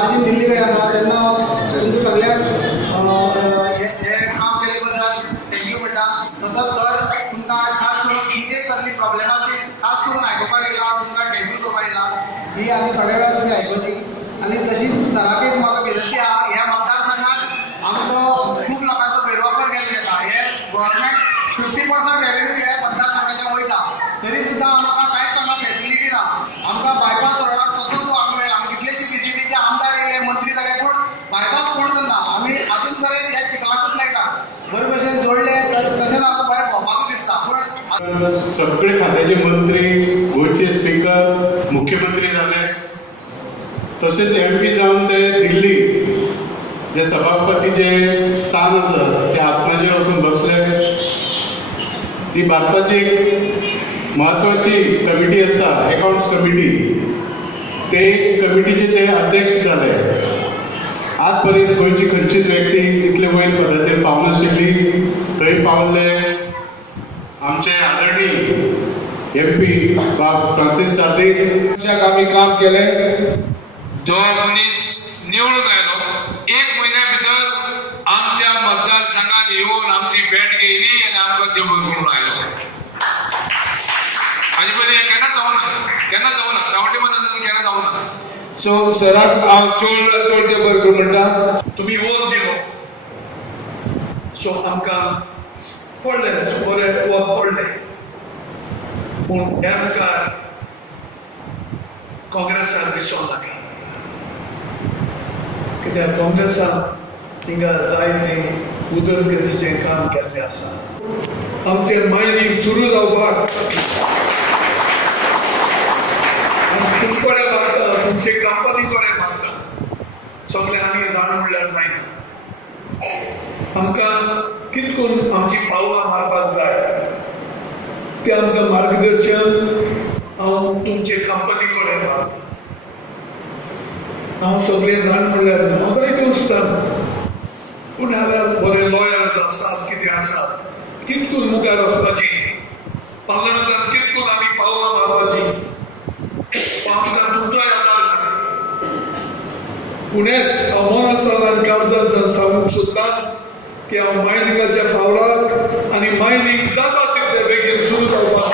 Margin Delhi कडेन आसा तेन्ना तुमकां सगळ्यांक हे काम केले बद्दल थँक्यू म्हणटा. तसोच सर तुमकां खास करून तुमचे कसली प्रॉब्लेम आसा ती खास करून आयकुपाक येयला, तुमकां थँक्यू करपाक येयला ही आमी थोड्या वेळार तुमी आयकुची. आनी तशीच सराक एक म्हाका विनंती आहा, ह्या मतदारसंघात आमचो खूब लोकांचो गैरवापर केल्लो येता. हे गव्हर्मेंट 50% रेव्हेन्यू हे मतदारसंघाच्या वयता तरी सुद्दां आमकां कांयच हांगा फॅसिलिटी ना. आमकां बायपास रोडाक तसो तूं हांगा कितलेशे बीजेपीचे आमदार येयले, मंत्री जाले, पूण बायपास कोण करना. आमी आजून पर्यंत ह्या चिखलाकूच लायता. बरे भशेन जोडले तशें आमकां बरें भोवपाक दिसता. पूण सगळे खात्याचे मंत्री, गोंयचे स्पीकर, मुख्यमंत्री जाले, तसेच MP जावन ते दिल्ली जे सभापतीचे स्थान आसा त्या आसनाचेर वचून बसले. ती भारताची एक महत्वाची कमिटी असता, अकाउंट्स कमिटी, ते कमिटीचे ते अध्यक्ष झाले. आज पर्यंत गोंयची खंयचीच व्यक्ती इतले वयर पदाचेर पावनाशिल्ली. थंय पावले आमचे आदरणीय MP फ्रांसीस सार्दिक आम्ही काम केले. जो मनीस निवडून आयलो 1 महिन्या भितर आमच्या मतदारसंघात येऊन आमची भेट घेयली आणि आमकां जेवण करून आयलो. हाजे पयलीं हे केन्ना जावं ना 70 वर्सांनी केन्ना जावं ना. सो सराक हांव चड देबर करूं म्हणटा. तुम्ही वोट दिलो सो आमकां पडलें बरें वोट पडलें. पूण हे मुखार काँग्रेसाक दिसोंक नाका. कित्याक काँग्रेसान थिंगा जायतें उदरगतीचें काम केल्लें आसा. आमचे मायनींग सुरू जावपाक कोणे मागता, तुमचे कंपनी कोणे मागता, सगळे आमी जाण म्हणल्यार जायना. आमकां कितें करून आमची पावलां मारपाक जाय तें आमकां मार्गदर्शन हांव तुमचे कंपनी कडेन मागता. हांव सगळें जाण म्हणल्यार हांव जायते वचता, पूण हांगा बरे लॉयर्स आसात, कितें आसात, कितें करून मुखार वचपाचें, पार्लमेंटांत कितें करून आमी पावलां मारपाचीं आमकां तुमचोय आदार ना. पुणेंत हांव मोनासान आनी कामजान सांगूंक सोदतां की हांव मायनिंगाच्या पावलाक आनी मायनिंग जाता तितले बेगीन सुरू जावपाक